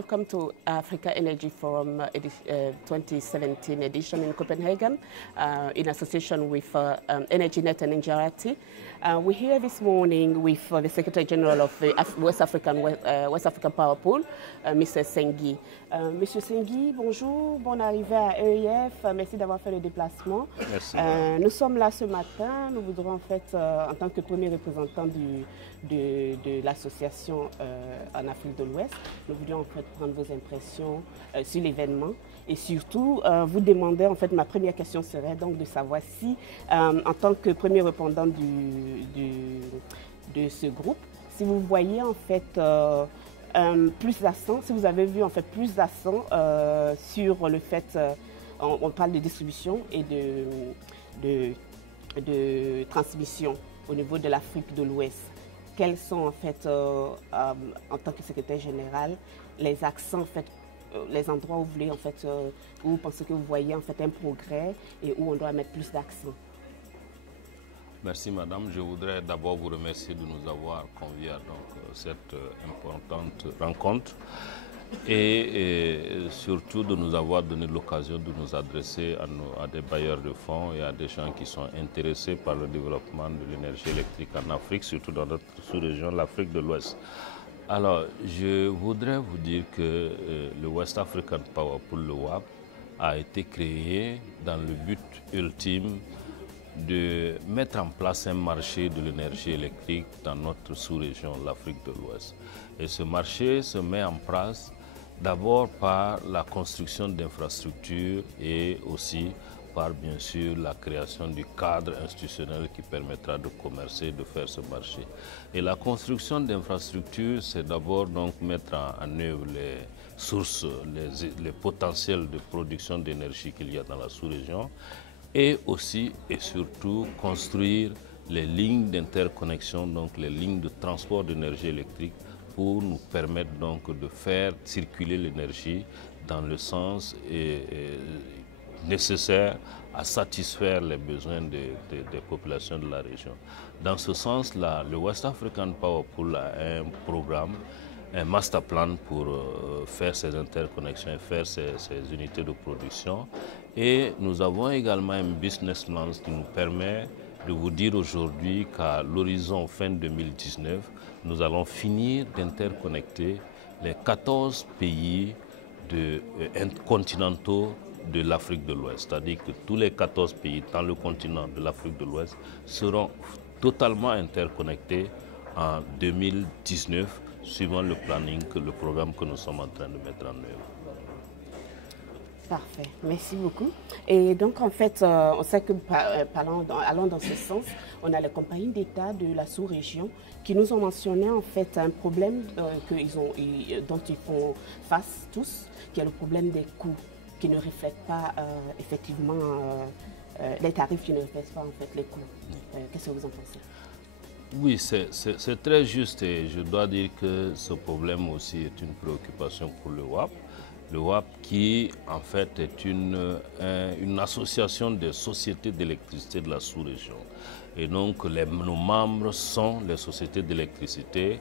welcome to Africa Energy Forum 2017 edition in Copenhagen in association with EnergyNet and Injarati. We're here this morning with the Secretary General of the West African Power Pool, Mr. Sengui. Monsieur Sengui, bonjour, bonne arrivée à EIF, merci d'avoir fait le déplacement. Merci. Nous sommes là ce matin, nous voudrons en fait, en tant que premier représentant de l'association en Afrique de l'Ouest, nous voulions en fait prendre vos impressions sur l'événement et surtout vous demander, en fait, ma première question serait donc de savoir si, en tant que premier répondant de ce groupe, si vous voyez en fait plus d'accent, si vous avez vu en fait plus d'accent sur le fait, on parle de distribution et de transmission au niveau de l'Afrique de l'Ouest. Quels sont en fait, en tant que secrétaire général, les accents en fait, les endroits où vous voulez en fait, où vous pensez que vous voyez en fait un progrès et où on doit mettre plus d'accent? Merci madame. Je voudrais d'abord vous remercier de nous avoir conviés à cette importante rencontre et surtout de nous avoir donné l'occasion de nous adresser à des bailleurs de fonds et à des gens qui sont intéressés par le développement de l'énergie électrique en Afrique, surtout dans notre sous-région, l'Afrique de l'Ouest. Alors, je voudrais vous dire que le West African Power Pool, le WAP, a été créé dans le but ultime de mettre en place un marché de l'énergie électrique dans notre sous-région, l'Afrique de l'Ouest. Et ce marché se met en place d'abord par la construction d'infrastructures et aussi par, bien sûr, la création du cadre institutionnel qui permettra de commercer, de faire ce marché. Et la construction d'infrastructures, c'est d'abord donc mettre en œuvre les sources, les potentiels de production d'énergie qu'il y a dans la sous-région et aussi et surtout construire les lignes d'interconnexion, donc les lignes de transport d'énergie électrique pour nous permettre donc de faire circuler l'énergie dans le sens nécessaire à satisfaire les besoins des populations de la région. Dans ce sens-là, le West African Power Pool a un programme, un master plan pour faire ces interconnexions et faire ces unités de production. Et nous avons également un business plan qui nous permet de vous dire aujourd'hui qu'à l'horizon fin 2019, nous allons finir d'interconnecter les 14 pays continentaux de l'Afrique de l'Ouest. C'est-à-dire que tous les 14 pays dans le continent de l'Afrique de l'Ouest seront totalement interconnectés en 2019, suivant le planning, le programme que nous sommes en train de mettre en œuvre. Parfait, merci beaucoup. Et donc en fait, on sait que allant dans ce sens, on a les compagnies d'État de la sous-région qui nous ont mentionné en fait un problème dont ils font face tous, qui est le problème des coûts qui ne reflètent pas effectivement les tarifs qui ne reflètent pas en fait les coûts. Qu'est-ce que vous en pensez? Oui, c'est très juste et je dois dire que ce problème aussi est une préoccupation pour le WAP. Le WAP qui en fait est une association des sociétés d'électricité de la sous-région. Et donc nos membres sont les sociétés d'électricité.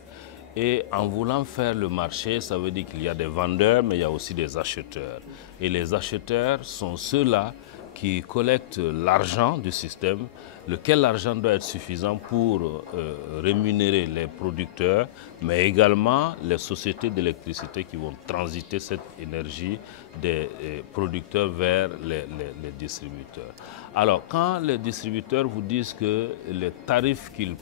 Et en voulant faire le marché, ça veut dire qu'il y a des vendeurs, mais il y a aussi des acheteurs. Et les acheteurs sont ceux-là qui collectent l'argent du système, lequel argent doit être suffisant pour rémunérer les producteurs, mais également les sociétés d'électricité qui vont transiter cette énergie des producteurs vers les distributeurs. Alors, quand les distributeurs vous disent que les tarifs qu'ils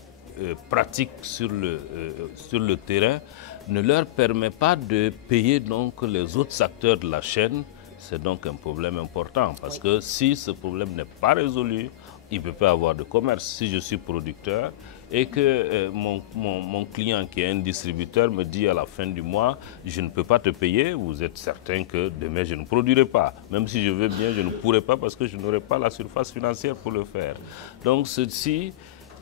pratiquent sur le terrain ne leur permet pas de payer donc les autres acteurs de la chaîne, c'est donc un problème important parce que si ce problème n'est pas résolu, il ne peut pas avoir de commerce. Si je suis producteur et que mon client qui est un distributeur me dit à la fin du mois, je ne peux pas te payer, vous êtes certain que demain je ne produirai pas. Même si je veux bien, je ne pourrai pas parce que je n'aurai pas la surface financière pour le faire. Donc ceci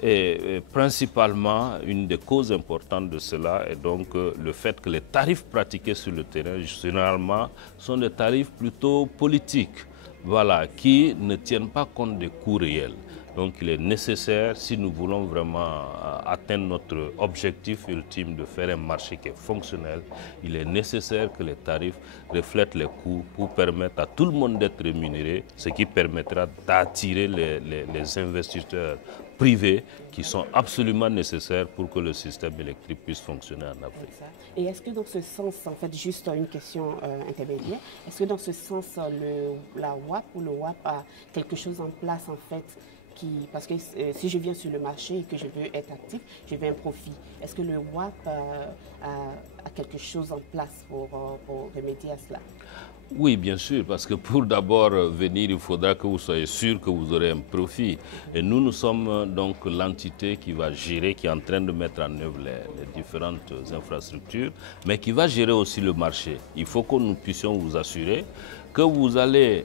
est principalement une des causes importantes de cela et donc le fait que les tarifs pratiqués sur le terrain généralement sont des tarifs plutôt politiques, voilà, qui ne tiennent pas compte des coûts réels. Donc il est nécessaire, si nous voulons vraiment atteindre notre objectif ultime de faire un marché qui est fonctionnel, il est nécessaire que les tarifs reflètent les coûts pour permettre à tout le monde d'être rémunéré, ce qui permettra d'attirer les investisseurs privés qui sont absolument nécessaires pour que le système électrique puisse fonctionner en Afrique. Et est-ce que dans ce sens, en fait, juste une question intermédiaire, est-ce que dans ce sens, la WAP ou le WAP a quelque chose en place, en fait, parce que si je viens sur le marché et que je veux être actif, je veux un profit. Est-ce que le WAP a quelque chose en place pour remédier à cela? Oui, bien sûr, parce que pour d'abord venir, il faudra que vous soyez sûr que vous aurez un profit. Et nous sommes donc l'entité qui va gérer, qui est en train de mettre en œuvre les différentes infrastructures, mais qui va gérer aussi le marché. Il faut que nous puissions vous assurer que vous allez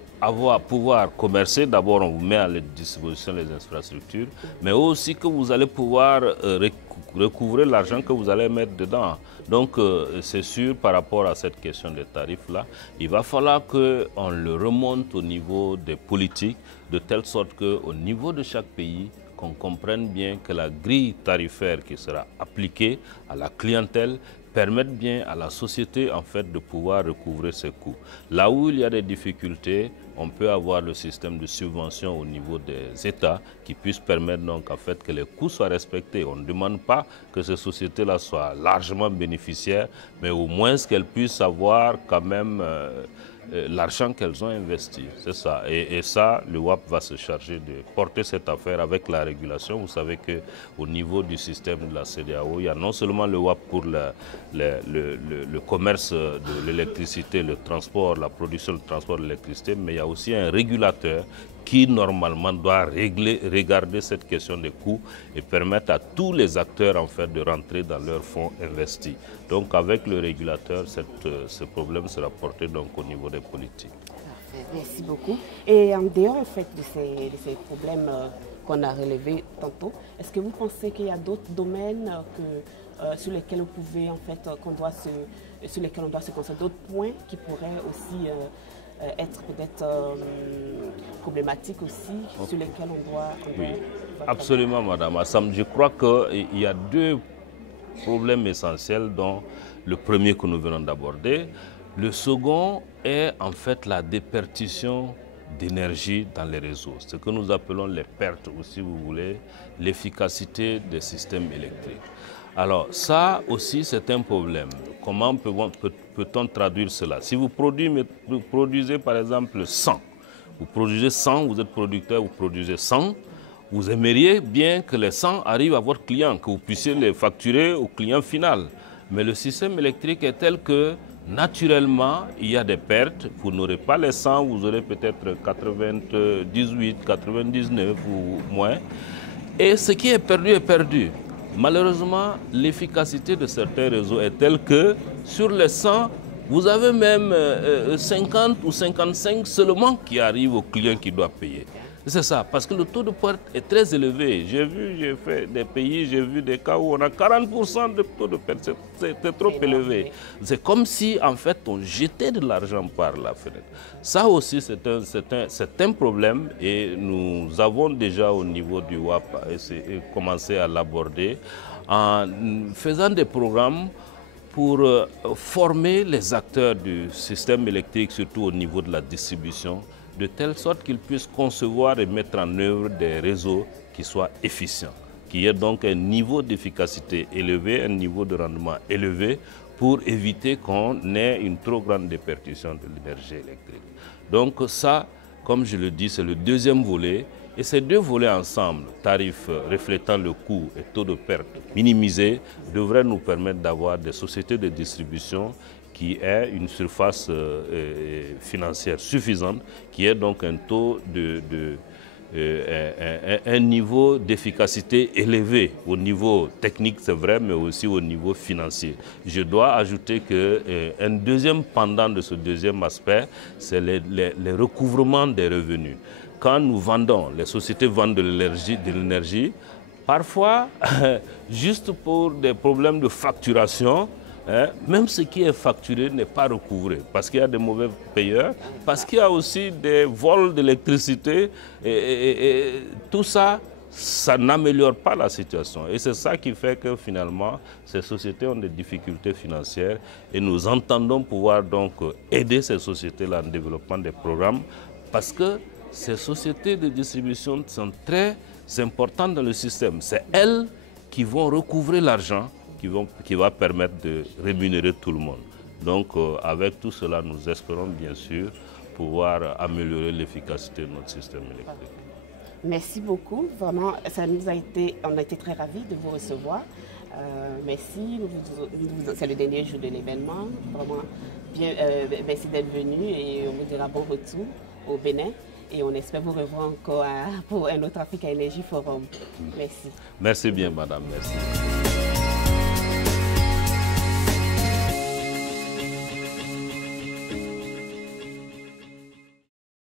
pouvoir commercer. D'abord, on vous met à la disposition les infrastructures, mais aussi que vous allez pouvoir recouvrer l'argent que vous allez mettre dedans. Donc, c'est sûr, par rapport à cette question des tarifs-là, il va falloir qu'on le remonte au niveau des politiques, de telle sorte qu'au niveau de chaque pays, qu'on comprenne bien que la grille tarifaire qui sera appliquée à la clientèle permette bien à la société en fait de pouvoir recouvrer ses coûts. Là où il y a des difficultés, on peut avoir le système de subvention au niveau des États qui puisse permettre donc en fait que les coûts soient respectés. On ne demande pas que ces sociétés-là soient largement bénéficiaires, mais au moins qu'elles puissent avoir quand même l'argent qu'elles ont investi. C'est ça. Et ça, le WAP va se charger de porter cette affaire avec la régulation. Vous savez qu'au niveau du système de la CEDEAO, il y a non seulement le WAP pour le commerce de l'électricité, le transport, la production, le transport de l'électricité, mais il y a aussi un régulateur qui normalement doit regarder cette question des coûts et permettre à tous les acteurs en fait de rentrer dans leurs fonds investis. Donc avec le régulateur, ce problème sera porté donc au niveau des politiques. Merci beaucoup. Et en dehors en fait de ces problèmes qu'on a relevés tantôt, est-ce que vous pensez qu'il y a d'autres domaines sur lesquels vous pouvez en fait sur lesquels on doit se concentrer, d'autres points qui pourraient aussi être peut-être problématiques aussi, sur lesquels on doit oui, absolument, Madame Assam. Je crois qu'il y a deux problèmes essentiels, dont le premier que nous venons d'aborder. Le second est en fait la déperdition d'énergie dans les réseaux, ce que nous appelons les pertes, ou si vous voulez, l'efficacité des systèmes électriques. Alors ça aussi c'est un problème. Comment peut-on traduire cela? Si vous produisez par exemple 100, vous produisez 100, vous êtes producteur, vous produisez 100, vous aimeriez bien que les 100 arrivent à votre client, que vous puissiez les facturer au client final. Mais le système électrique est tel que naturellement, il y a des pertes. Vous n'aurez pas les 100, vous aurez peut-être 98, 99 ou moins. Et ce qui est perdu est perdu. Malheureusement, l'efficacité de certains réseaux est telle que sur les 100, vous avez même 50 ou 55 seulement qui arrivent au client qui doit payer. C'est ça, parce que le taux de perte est très élevé. J'ai fait des pays, j'ai vu des cas où on a 40% de taux de perte. C'est trop élevé. C'est comme si, en fait, on jetait de l'argent par la fenêtre. Ça aussi, c'est un problème et nous avons déjà au niveau du WAP commencé à l'aborder en faisant des programmes pour former les acteurs du système électrique, surtout au niveau de la distribution, de telle sorte qu'ils puissent concevoir et mettre en œuvre des réseaux qui soient efficients, qui aient donc un niveau d'efficacité élevé, un niveau de rendement élevé pour éviter qu'on ait une trop grande déperdition de l'énergie électrique. Donc ça, comme je le dis, c'est le deuxième volet. Et ces deux volets ensemble, tarifs reflétant le coût et taux de perte minimisés, devraient nous permettre d'avoir des sociétés de distribution qui aient une surface financière suffisante, qui ait donc un taux un niveau d'efficacité élevé au niveau technique, c'est vrai, mais aussi au niveau financier. Je dois ajouter qu'un deuxième pendant de ce deuxième aspect, c'est les recouvrements des revenus. Quand nous vendons, les sociétés vendent de l'énergie, parfois, juste pour des problèmes de facturation, hein, même ce qui est facturé n'est pas recouvré parce qu'il y a des mauvais payeurs, parce qu'il y a aussi des vols d'électricité et tout ça, ça n'améliore pas la situation. Et c'est ça qui fait que finalement, ces sociétés ont des difficultés financières et nous entendons pouvoir donc aider ces sociétés-là en développant des programmes parce que ces sociétés de distribution sont très importantes dans le système. C'est elles qui vont recouvrer l'argent qui va permettre de rémunérer tout le monde. Donc avec tout cela, nous espérons bien sûr pouvoir améliorer l'efficacité de notre système électrique. Merci beaucoup. Vraiment, on a été très ravis de vous recevoir. Merci. C'est le dernier jour de l'événement. Vraiment, merci d'être venu et on vous dira bon retour au Bénin. Et on espère vous revoir encore pour un autre Africa Energy Forum. Merci. Merci bien, madame. Merci.